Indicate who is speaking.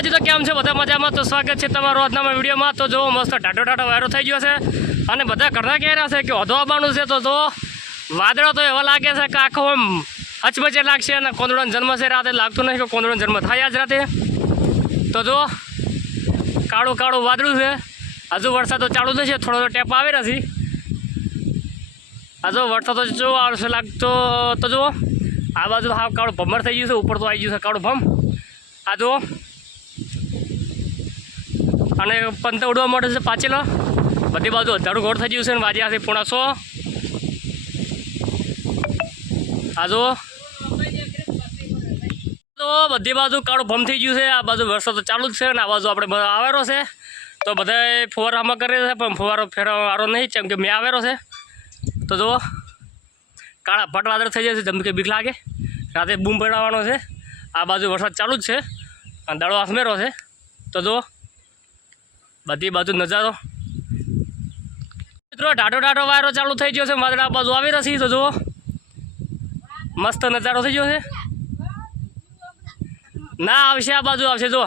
Speaker 1: હજી તો કેમ છે? બધા મજામાં? તો સ્વાગત છે તમારું આજના વિડીયોમાં. તો જો મસ્ત ટાટો ટાટો વાયરો થઈ ગયો છે. અને બધા ઘરના કહી છે? કે વધુ આવવાનું છે તો જો વાદળો તો એવા લાગે છે કે આખો એમ હચમચે લાગશે અને કોંદડોનો જન્મ છે રાતે. લાગતું નથી કે કોંદડોનો જન્મ થાય આજ રાતે. તો જો કાળું કાળું વાદળું છે. હજુ વરસાદ તો ચાલુ થશે. થોડો થોડો ટેપ આવી નથી હજુ વરસાદ તો જો આવશે લાગતો તો જુઓ. આ બાજુ હાવ કાળું ભમર થઈ ગયું છે. ઉપર તો આવી ગયું છે કાળું ભમ. આ જુઓ અને પંત ઉડવા માટે છે પાછેલો. બધી બાજુ અધારું ઘોડ થઈ ગયું છે અને વાજ્યા પૂણા સો. આ જુઓ. તો બધી બાજુ કાળું ભમ થઈ ગયું છે. આ બાજુ વરસાદ તો ચાલુ જ છે અને આ બાજુ આપણે બધા આવેરો છે. તો બધાએ ફુવારામાં કરે છે, પણ ફુવારો ફેરવાનો નહીં કેમ કે મેં આવેલો છે. તો જુઓ. કાળા ભટ વાદળ થઈ જશે ધમકે બીક લાગે. રાતે બૂમ પડાવવાનો છે. આ બાજુ વરસાદ ચાલુ જ છે. અને દાડો આસમેરો છે. તો જુઓ. બધી બાજુ નજારો. મિત્રો, ઢાઢો ઢાઢો વાયરો ચાલુ થઈ ગયો છે. વાદળા બાજુ આવી રહી તો જુઓ. મસ્ત નજારો થઈ ગયો છે. ના આવશે, આ બાજુ આવશે. જુઓ.